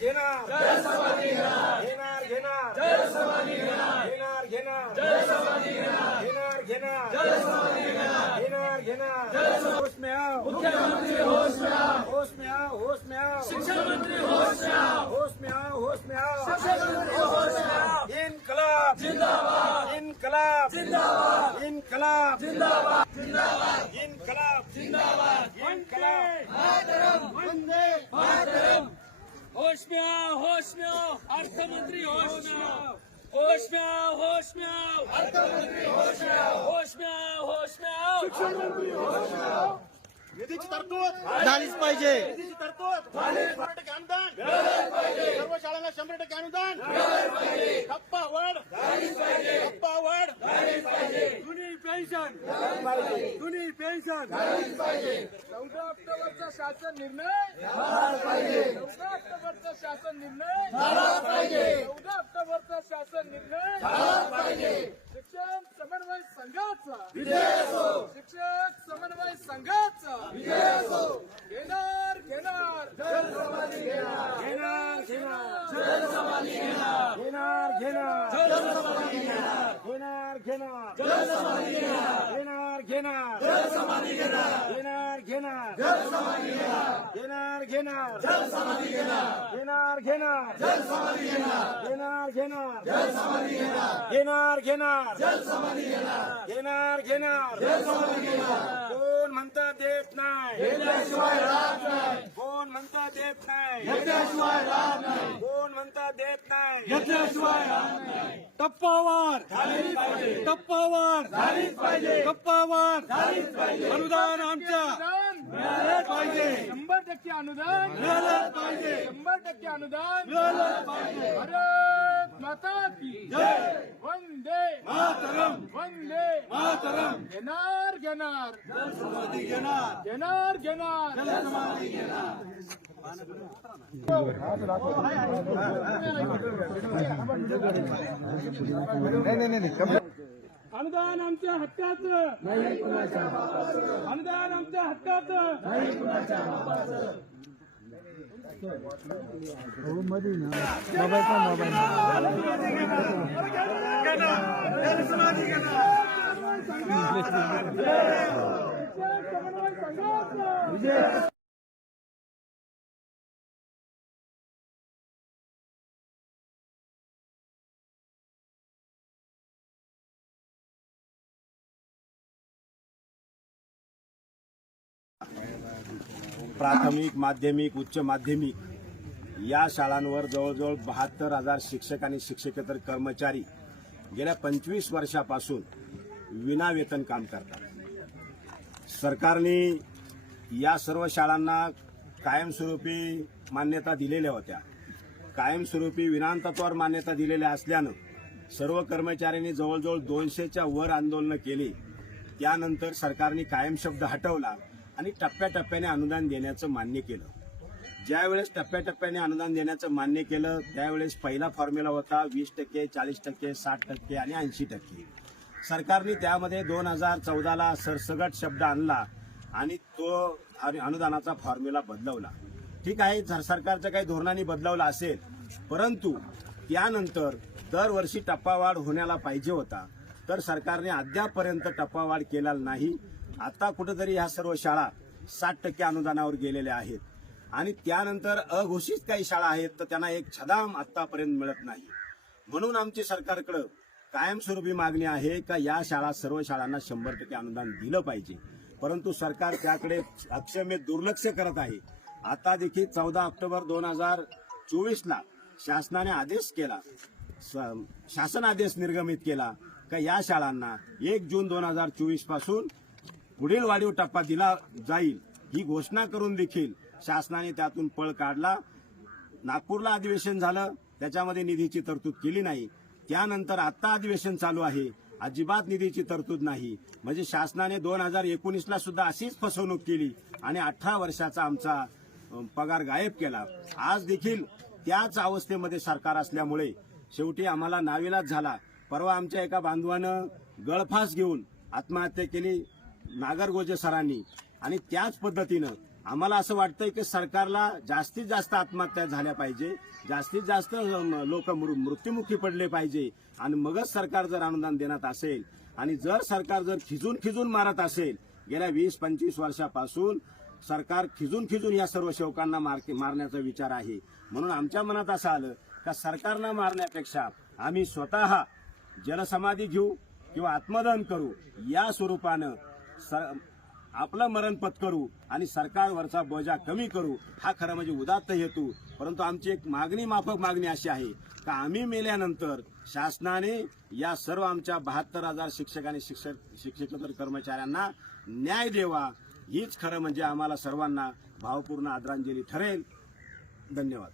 घेणार. घेणार घेणार. घेणार घेणार. घेणार घेणार. घेणार घेणार. होश में आओ होश में आओ होश में आओ शिक्षा मंत्री होश में आओ होश में आओ होश में आओ इनकलाब. जिंदाबाद. इनकलाब. जिंदाबाद. इनकलाब. जिंदाबाद. जिंदाबाद इनकलाब. जिंदाबाद. इनकलाब. वंदे होश में आओ होश में आओ। अर्थमंत्री होश में आओ। होश में आओ होश में आओ। अर्थमंत्री होश में आओ। होश में आओ होश में आओ। निधीची तरतूद। झालीच पाहिजे. निधीची तरतूद. शंभर टक्के अनुदान. सर्व शाळांना शंभर टक्के अनुदान. टप्पा वाढ टप्पा वाढ जुनी पेन्शन. जुनी पेन्शन. चौदा ऑक्टोबरचा शासन निर्णय. चौदा ऑक्टोबरचा शासन निर्णय. चौदा ऑक्टोबरचा शासन निर्णय. शिक्षण समन्वय संघाचा. शिक्षक समन्वय संघाचा. घेणार घेणार. घेणार. घेणार. घेणार घेणार. घेणार. जलसमाधी घेणार. घेणार घेणार. जलसमाधी घेणार. घेणार घेणार. जलसमाधी घेणार. घेणार घेणार. जलसमाधी घेणार. घेणार घेणार. जलसमाधी घेणार. घेणार घेणार. जलसमाधी घेणार. घेणार घेणार. जलसमाधी घेणार. घेणार घेणार. जलसमाधी घेणार. कोण म्हणतात देत नाही? घेतल्याशिवाय राहत नाही. कोण म्हणतात देत नाही. देत नाही. टप्पावार. टप्पावार. टप्पावार. अनुदान आमच्या. अनुदान. मिळालंच पाहिजे. शंभर टक्के अनुदान. मिळालंच पाहिजे. शंभर टक्के अनुदान. मिळालंच पाहिजे भारत माता की जय वंदे मातरम वंदे मातरम घेणार घेणार समाधी घेणार घेणार घेणार समाधी घेणार अनुदान आमच्या हक्काचं अनुदान आमच्या हक्काचं शिक्षक समन्वय प्राथमिक माध्यमिक उच्च माध्यमिक या शाळांवर जवळजवळ बहात्तर हजार शिक्षक आणि शिक्षकेतर कर्मचारी गेल्या पंचवीस वर्षापासून विनावेतन काम करतात. सरकारने या सर्व शाळांना कायमस्वरूपी मान्यता दिलेल्या होत्या. कायमस्वरूपी विनांतत्वावर मान्यता दिलेल्या असल्यानं सर्व कर्मचाऱ्यांनी जवळजवळ दोनशेच्या वर आंदोलनं केली. त्यानंतर सरकारने कायम शब्द हटवला आणि टप्प्याटप्प्याने अनुदान देण्याचं मान्य केलं. ज्यावेळेस टप्प्याटप्प्याने अनुदान देण्याचं मान्य केलं त्यावेळेस पहिला फॉर्म्युला होता वीस टक्के चाळीस टक्के साठ टक्के आणि ऐंशी टक्के. सरकारने त्यामध्ये दोन हजार चौदाला सरसगट शब्द आणला आणि तो अनुदानाचा फॉर्म्युला बदलवला. ठीक आहे सरकारच्या काही धोरणांनी बदलवला असेल परंतु त्यानंतर दरवर्षी टप्पावाढ होण्याला पाहिजे होता तर सरकारने अद्यापपर्यंत टप्पावाढ केलेला नाही. आता कुठेतरी ह्या सर्व शाळा साठ टक्के अनुदानावर गेलेल्या आहेत. आणि त्यानंतर अघोषित काही शाळा आहेत तर त्यांना एक छदाम आतापर्यंत मिळत नाही. म्हणून आमची सरकारकडं कायमस्वरूपी मागणी आहे का या शाळा सर्व शाळांना शंभर टक्के अनुदान दिलं पाहिजे? परंतु सरकार त्याकडे अक्षम्य दुर्लक्ष करत आहे. आता देखील चौदा ऑक्टोबर दोन हजार चोवीसला शासनाने आदेश केला. स- शासन आदेश निर्गमित केला का या शाळांना एक जून दोन हजार चोवीसपासून पुढील वाढीव टप्पा दिला जाईल ही घोषणा करून देखील शासनाने त्यातून पळ काढला. नागपूरला अधिवेशन झालं. त्याच्यामध्ये निधीची तरतूद केली नाही. त्यानंतर आता अधिवेशन चालू आहे. अजिबात निधीची तरतूद नाही. म्हणजे शासनाने दोन हजार एकोणीसला सुद्धा अशीच फसवणूक केली आणि अठरा वर्षाचा आमचा पगार गायब केला. आज देखील त्याच अवस्थेमध्ये सरकार असल्यामुळे शेवटी आम्हाला नाविलाज झाला. परवा आमच्या एका बांधवानं गळफास घेऊन आत्महत्या केली नागरगोजे सरांनी. आणि त्याच पद्धतीनं आम्हाला असं वाटतंय की सरकारला जास्तीत जास्त आत्महत्या झाल्या पाहिजे. जास्तीत जास्त लोक मृत्युमुखी पडले पाहिजे. आणि मगच सरकार जर अनुदान देण्यात असेल आणि जर सरकार जर खिजून खिजून मारत असेल गेल्या वीस पंचवीस वर्षापासून सरकार खिजून खिजून या सर्व सेवकांना मार- मारण्याचा विचार आहे. म्हणून आमच्या मनात असं आलं का सरकारनं मारण्यापेक्षा आम्ही स्वतः जलसमाधी घेऊ किंवा आत्मदान करू. या स्वरूपानं सर- आपलं मरण पत्करू आणि सरकारवरचा बोजा कमी करू हा खरं म्हणजे उदात्त हेतू. परंतु आमची एक मागणी माफक मागणी अशी आहे का आम्ही मेल्यानंतर शासनाने या सर्व आमच्या बहात्तर हजार शिक्षक आणि शिक्षक शिक्षकेतर कर्मचाऱ्यांना न्याय देवा हीच खरं म्हणजे आम्हाला सर्वांना भावपूर्ण आदरांजली ठरेल. धन्यवाद.